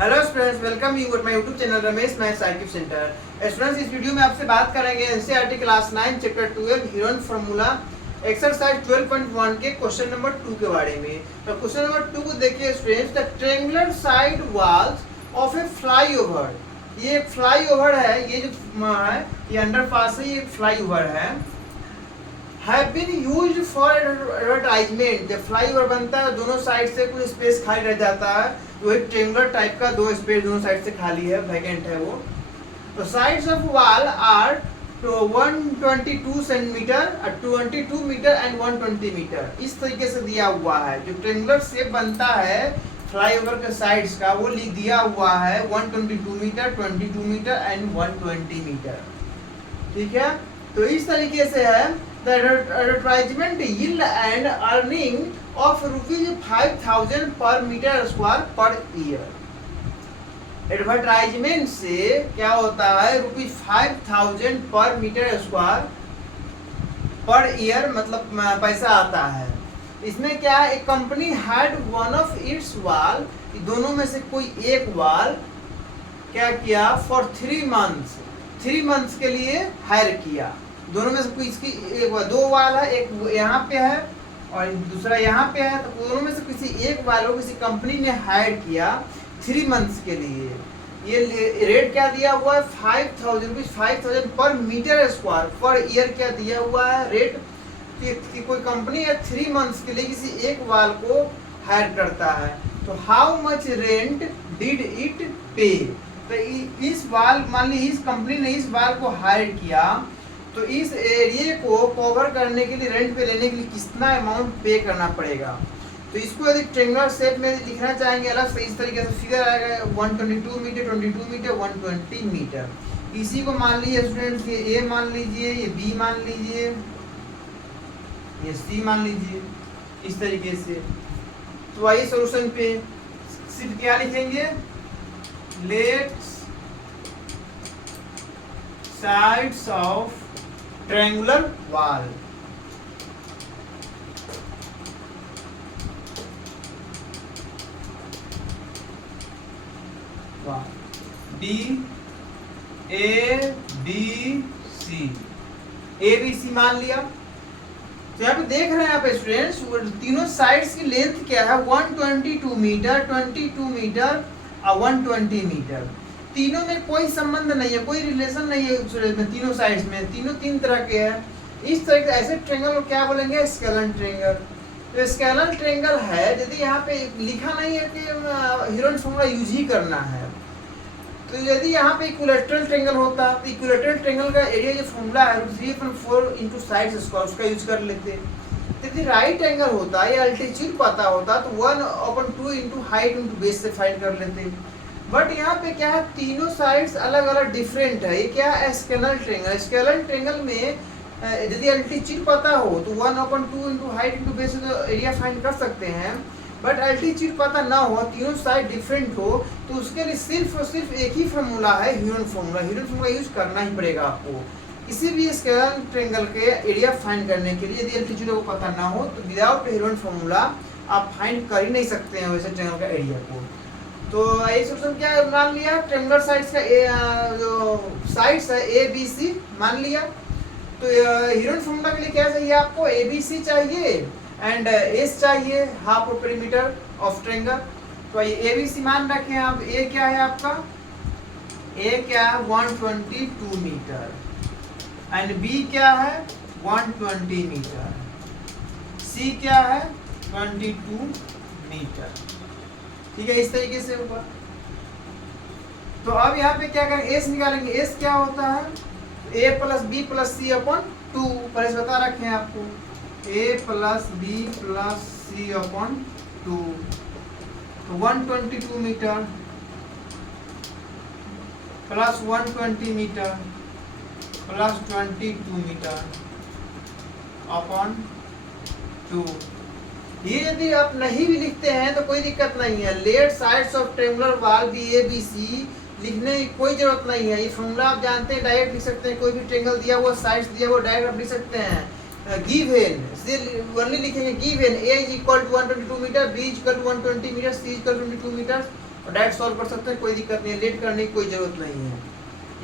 Hello students, welcome you at my YouTube channel Ramesh maths IQ centre. Students, इस video में आपसे बात करेंगे NCERT class 9 chapter 12 Heron formula exercise 12.1 के question number 2 के बारे में। तो क्वेश्चन नंबर 2 को देखिए students, the triangular side walls of A flyover. ये एक फ्लाईओवर है, ये जो है ये अंडरपास है, ये एक फ्लाईओवर है। have been used for advertisement। जब फ्लाईओवर बनता है दोनों साइड से कुछ स्पेस खाली रह जाता है, वो एक ट्रायंगुलर टाइप का दो स्पेस दोनों साइड से खाली है, वैकेंट है वो। तो sides of wall are 122 centimetre, 22 metre and 120 metre. इस तरीके से दिया हुआ है। जो ट्रायंगुलर शेप बनता है फ्लाईओवर के साइड्स का, वो लिख दिया हुआ है 122 मीटर, 22 मीटर एंड 120 मीटर। ठीक है, तो इस तरीके से है। The advertisement yield and earning of ₹5,000 per meter square per year। Advertisement से क्या होता है, ₹5,000 पर मीटर स्क्वायर पर ईयर, मतलब पैसा आता है। इसमें क्या है, एक company had one of its wall, दोनों में से कोई एक वॉल क्या किया, फॉर 3 मंथ्स के लिए हायर किया। दोनों में से कोई इसकी एक दो वाल है, एक यहाँ पे है और दूसरा यहाँ पे है। तो दोनों में से किसी एक वाल को किसी कंपनी ने हायर किया 3 मंथ्स के लिए। ये रेट क्या दिया हुआ है, 5,000 पर मीटर स्क्वायर पर ईयर। क्या दिया हुआ है रेट कि कोई कंपनी है 3 मंथ्स के लिए किसी एक वाल को हायर करता है। तो how much rent did it पे। तो इस वाल, मान ली इस कंपनी ने इस वाल को हायर किया, तो इस एरिया को कवर करने के लिए, रेंट पे लेने के लिए कितना अमाउंट पे करना पड़ेगा। तो इसको यदि ट्रायंगुलर शेप में लिखना चाहेंगे अलग से, इस तरीके से फिगर आएगा 122 मीटर, 22 मीटर, 120 मीटर। इसी को मान लीजिए स्टूडेंट्स, ये ए मान लीजिए, ये बी मान लीजिए, ये सी मान लीजिए, इस तरीके से। तो आइए सोल्यूशन पे सिर्फ क्या लिखेंगे, let's sides of triangular wall be a b c, a b c मान लिया। तो यहाँ पे देख रहे हैं आप स्टूडेंट्स, तीनों साइड्स की लेंथ क्या है, 122 मीटर, 22 मीटर और 120 मीटर। तीनों में कोई संबंध नहीं है, कोई रिलेशन नहीं है तीनों साइड्स में, तीनों 3 तरह के हैं। इस तरह के ऐसे ट्रायंगल को क्या बोलेंगे, स्केलन ट्रायंगल। तो स्केलन ट्रायंगल है, यदि यहाँ पे लिखा नहीं है कि हीरोन फार्मूला यूज ही करना है। तो यदि यहाँ पे इक्विलैटरल ट्रायंगल होता तो इक्विलैटरल ट्रायंगल का एरिया जो फार्मूला है 3/4 इंटू साइड स्क्वायर, उसका यूज कर लेते। यदि राइट एंगल होता या अल्टीट्यूड पता होता तो 1/2 इंटू हाइट इंटू बेस से फाइंड कर लेते। बट यहाँ पे क्या है, तीनों साइड्स अलग अलग डिफरेंट है। ये क्या है, स्केलर ट्रायंगल। स्केलर ट्रायंगल में यदि अल्टीट्यूड पता हो तो 1/2 इंटू हाइट इंटू बेस से तो एरिया फाइंड कर सकते हैं। बट अल्टीट्यूड पता ना हो, तीनों साइड डिफरेंट हो, तो उसके लिए सिर्फ और सिर्फ एक ही फार्मूला है, Heron formula. Heron formula use करना ही पड़ेगा आपको किसी भी स्केलर ट्रायंगल के एरिया फाइंड करने के लिए। यदि अल्टीट्यूड को पता ना हो तो विदाउट हीरोन फार्मूला आप फाइंड कर ही नहीं सकते हैं वैसे ट्रायंगल का एरिया को। तो ये सोल्यूशन क्या मान लिया, ट्रायंगुलर साइड्स का जो साइड्स है ए बी सी मान लिया। तो हीरोन फार्मूला के लिए क्या चाहिए आपको, ए बी सी चाहिए एंड एस चाहिए, half of perimeter of triangle. तो ये ए बी सी मान रखें आप। ए क्या है आपका, ए क्या है 122 मीटर एंड बी क्या है 120 मीटर, सी क्या है 22 मीटर। ठीक है, इस तरीके से होगा। तो अब यहाँ पे क्या करेंगे, एस निकालेंगे। एस क्या होता है, a plus b plus c upon 2, पहले से बता रखे हैं आपको, a plus b plus c upon 2। तो 122 metre plus 120 metre plus 22 metre upon 2। ये यदि आप नहीं भी लिखते हैं तो कोई दिक्कत नहीं है। Let sides of triangular wall be a b c लिखने की कोई जरूरत नहीं है। ये फॉर्मूला आप जानते हैं, डायरेक्ट लिख सकते हैं। कोई भी ट्रायंगल दिया हुआ, साइड्स दिया हुआ, डायरेक्ट आप लिख सकते हैं। गिवन ओनली लिखेंगे given a is equal to 122 metre, b is equal to 120 metre, c is equal to 22 metre, और डायरेक्ट सॉल्व कर सकते हैं, कोई दिक्कत नहीं है, लेट करने की कोई ज़रूरत नहीं है।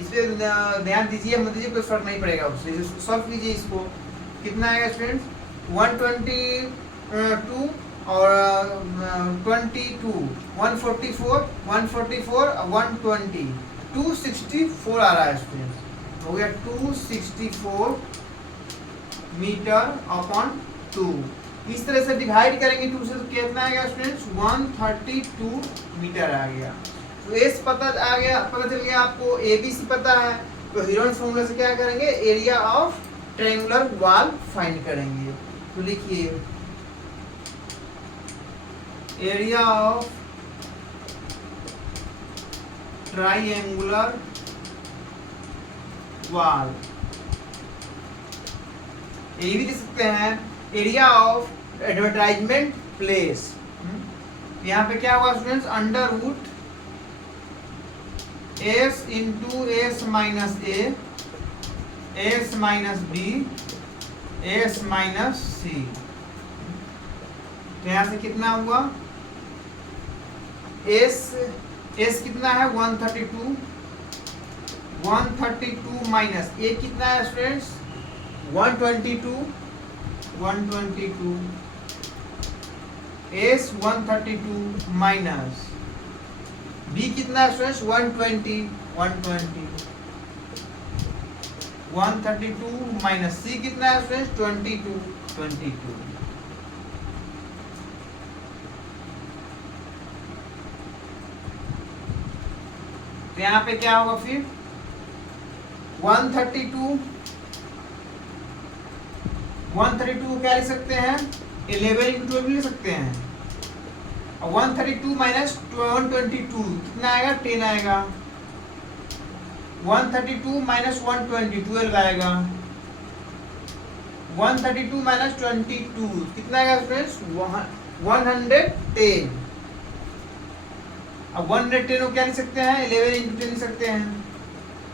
इस पर ध्यान दीजिए, मत दीजिए, कोई फर्क नहीं पड़ेगा उससे। सॉल्व कीजिए इसको, कितना आएगा स्टूडेंट्स 122 और 22 144 144 120 264 आ रहा है स्टूडेंट्स, हो गया 264 मीटर अपॉन 2। इस तरह से डिवाइड करेंगे 2 से तो कितना आएगा स्टूडेंट्स 132 मीटर आ गया। तो एस पता आ गया, पता चल गया आपको, एबीसी पता है, तो हीरोइन फॉर्मूला से क्या करेंगे, area of triangular wall find करेंगे। तो लिखिए एरिया ऑफ ट्रायंगुलर वॉल, ये भी लिख सकते हैं एरिया ऑफ एडवर्टाइजमेंट प्लेस। यहाँ पे क्या होगा students, under root s into s minus a s minus b s minus c. तो यहाँ से कितना हुआ, एस कितना है 132 132 माइनस ए कितना है स्टूडेंट्स 122 एस 132 माइनस बी कितना है स्टूडेंट्स 120 132 माइनस सी कितना है स्टूडेंट्स 22। तो यहाँ पे क्या होगा फिर 132 क्या लिख सकते हैं 11 इंटू 12 लिख सकते हैं, और 132 माइनस 122 कितना आएगा 10 आएगा, 132 माइनस 120 12 आएगा, 132 माइनस 22 कितना आएगा फ्रेंड्स 110। अब 110 को क्या लिख सकते हैं 11 इंटू 10 लिख सकते हैं।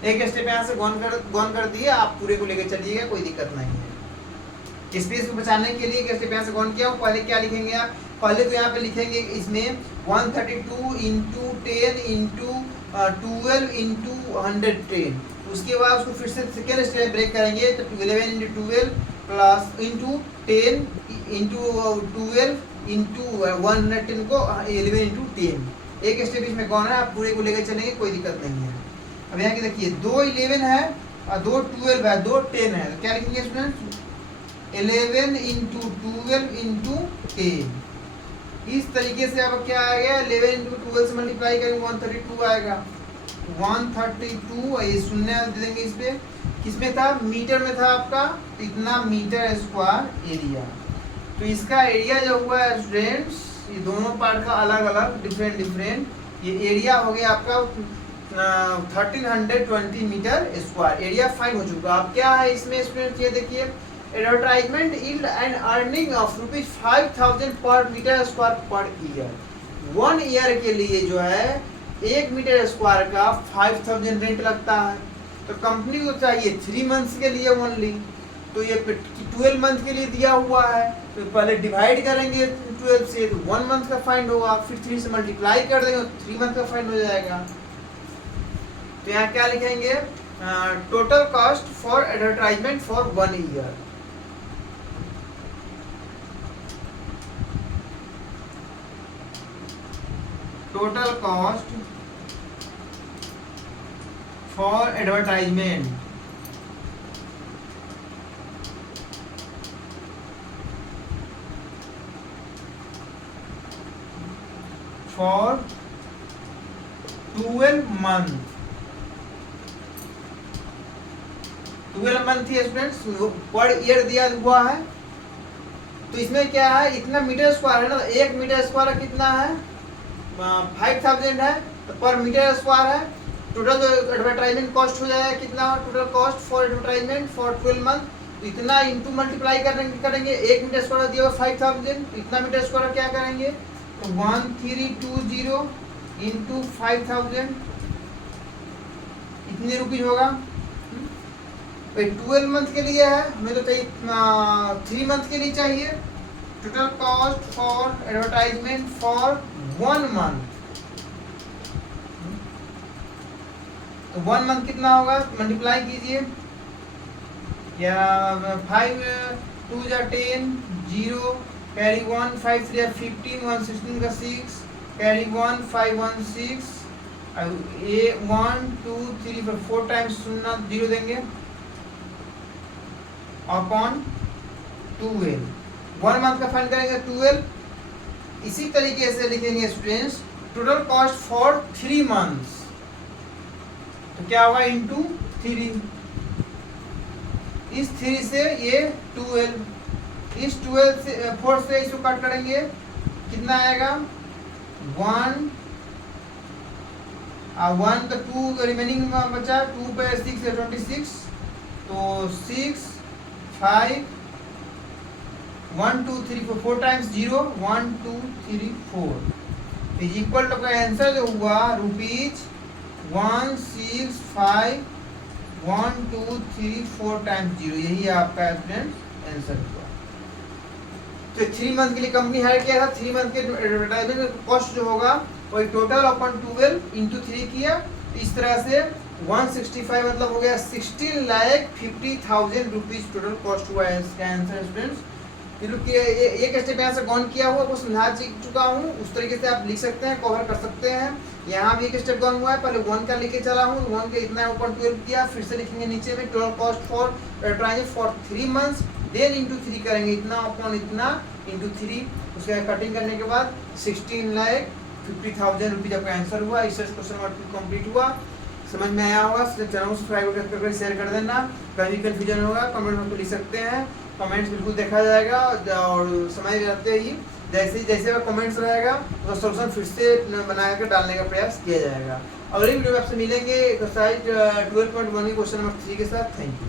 एक स्टेप यहाँ से गॉन कर दिए, आप पूरे को लेकर चलिएगा, कोई दिक्कत नहीं है। स्पेस को बचाने के लिए एक स्टेप यहाँ से गॉन किया हूँ। पहले क्या लिखेंगे आप, पहले तो यहाँ पे लिखेंगे इसमें 132 इंटू 10 इंटू 12 इंटू 110। उसके बाद उसको फिर से सेकेंड स्टेप ब्रेक करेंगे, तो 11 into 12 plus into 10 into 12 into 110 को 11 इंटू 10। एक स्टेप इसमें गॉन है, आप पूरे को लेकर चलेंगे, कोई दिक्कत नहीं है। अब यहाँ की देखिए 2 11 है और 2 12 है, 2 10 है, तो क्या लिखेंगे स्टूडेंट्स 11 इंटू 12 इंटू 10। इस तरीके से अब क्या आएगा 11 इंटू 12 से मल्टीप्लाई करेंगे 132 आएगा, 132 ये शून्य दे देंगे इस पे, किसमें था मीटर में था आपका, इतना मीटर स्क्वायर एरिया। तो इसका एरिया जो हुआ है स्टूडेंट्स, ये दोनों पार्ट का अलग अलग डिफरेंट, ये एरिया हो गया आपका 1320 मीटर स्क्वायर। एरिया फाइन हो चुका। अब क्या है इसमें स्टूडेंट, ये देखिए advertisement yield and earning of ₹5000 per metre square per year. 1 year के लिए जो है 1 मीटर स्क्वायर का 5000 रेंट लगता है। तो कंपनी को चाहिए 3 मंथ्स के लिए ओनली, तो ये 12 मंथ के लिए दिया हुआ है, तो पहले डिवाइड करेंगे 12 से, तो 1 मंथ का फाइंड होगा, फिर 3 से मल्टीप्लाई कर देंगे तो 3 मंथ का फाइंड हो जाएगा। तो यहाँ क्या लिखेंगे total cost for advertisement for 1 year. Total cost for advertisement for 12 month. 12 month he students per year दिया हुआ है। तो इसमें क्या है, इतना मीटर स्क्वायर है ना, 1 मीटर स्क्वायर कितना है 5000 है, तो पर मीटर स्क्वायर है। टोटल जो एडवर्टाइजमेंट कॉस्ट हो जाएगा कितना, total cost for advertisement for 12 month, तो इतना इंटू मल्टीप्लाई करेंगे 1 मीटर स्क्वायर दिया हुआ 5000, इतना मीटर स्क्वायर क्या करेंगे, तो 1320 इंटू 5000 इतने रुपीज होगा। 12 मंथ के लिए है, हमें तो चाहिए 3 मंथ के लिए चाहिए। Total cost for advertisement for 1 month तो 1 मंथ कितना होगा, मल्टीप्लाई कीजिए, या 5 2 जा 10, 0 कैरी 1, 5 3 जा 15, 1 16 का 6 कैरी 1, 5 1 6, ए 1 2 3 4 टाइम्स सुनना 0 देंगे अपॉन 12, 1 मंथ का फाइंड करेंगे 12। इसी तरीके से लिखेंगे students total cost for 3 months, तो क्या होगा इंटू 3, इस 3 से ये 12, इस 12 से 4 से इसको कट करेंगे कितना आएगा 1 1 तो 2 रिमेनिंग बचा, 2 पे 6 है 26, तो 6 5 1 2 3 4 टाइम्स 0 1 2 3 4 इज इक्वल टू का आंसर जो हुआ रुपीज 165 1 2 3 4 टाइम्स 0, यही आपका आंसर हुआ। तो 3 मंथ के लिए कंपनी हायर किया था, 3 मंथ के एडवर्टाइजमेंट कॉस्ट जो होगा वही टोटल अपन 12 इंटू 3 किया, इस तरह से 165 मतलब हो गया 16,50,000 रुपीज टोटल कॉस्ट हुआ है इसका आंसर स्टूडेंट्स। एक स्टेप यहाँ से गॉन किया हुआ वो समझा चुका हूँ, उस तरीके से आप लिख सकते हैं, कवर कर सकते हैं। यहाँ भी एक स्टेप गॉन हुआ है, पहले 1 का लेके चला हूँ, 1 के इतना ऊपर 12 किया, फिर से लिखेंगे नीचे में total cost for transaction for 3 months, then into 3 करेंगे, इतना अपॉन इतना इंटू 3, उसके कटिंग करने के बाद 16,50,000 रुपीज आपका आंसर हुआ। इस क्वेश्चन नंबर 2 कंप्लीट हुआ। समझ में आया होगा, चैनल को सब्सक्राइब करके शेयर कर देना। कहीं कंफ्यूजन होगा कमेंट में लिख सकते हैं, कमेंट्स बिल्कुल देखा जाएगा, और समय रहते ही जैसे जैसे कमेंट्स रहेगा तो सोल्यूशन फिर से बना कर डालने का प्रयास किया जाएगा। अगली वीडियो में आपसे मिलेंगे एक्सरसाइज 12.1 क्वेश्चन नंबर 3 के साथ। Thank you.